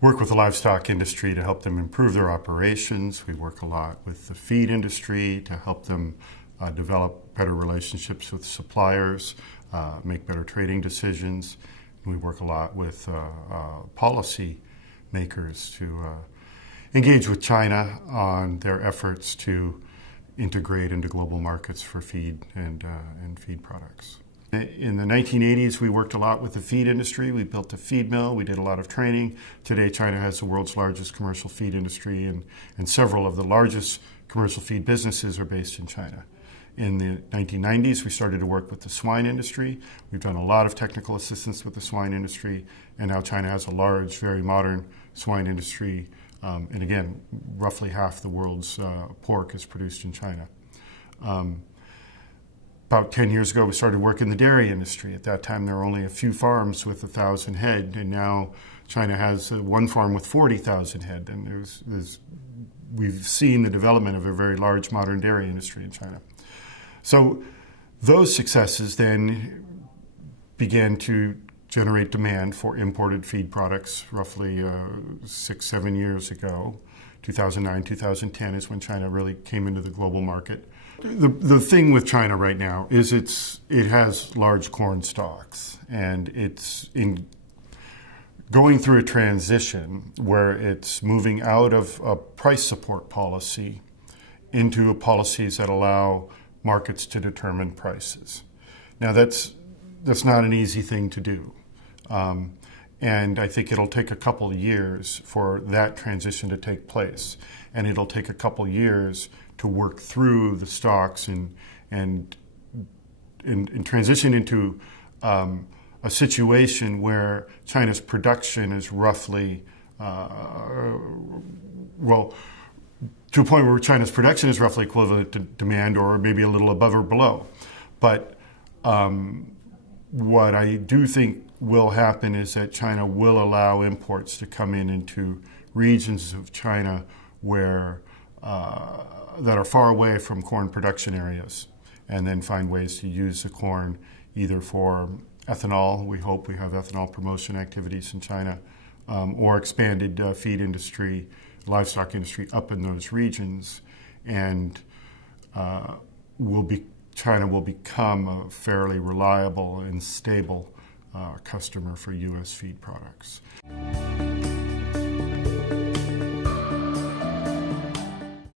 work with the livestock industry to help them improve their operations. We work a lot with the feed industry to help them develop better relationships with suppliers, make better trading decisions. We work a lot with policy makers to engage with China on their efforts to integrate into global markets for feed and feed products. In the 1980s, we worked a lot with the feed industry. We built a feed mill. We did a lot of training. Today, China has the world's largest commercial feed industry, and several of the largest commercial feed businesses are based in China. In the 1990s, we started to work with the swine industry. We've done a lot of technical assistance with the swine industry, and now China has a large, very modern swine industry. And again, roughly half the world's pork is produced in China. About 10 years ago, we started working in the dairy industry. At that time, there were only a few farms with 1,000 head, and now China has one farm with 40,000 head. And we've seen the development of a very large modern dairy industry in China. So those successes then began to generate demand for imported feed products roughly 6-7 years ago. 2009, 2010 is when China really came into the global market. The thing with China right now is it has large corn stocks, and it's going through a transition where it's moving out of a price support policy into policies that allow markets to determine prices. Now that's not an easy thing to do. And I think it'll take a couple of years for that transition to take place. And it'll take a couple of years to work through the stocks and transition into a situation where China's production is roughly, to a point where China's production is roughly equivalent to demand, or maybe a little above or below. But what I do think will happen is that China will allow imports to come into regions of China where that are far away from corn production areas, and then find ways to use the corn either for ethanol. We hope we have ethanol promotion activities in China, or expanded feed industry, livestock industry up in those regions, and China will become a fairly reliable and stable customer for U.S. feed products.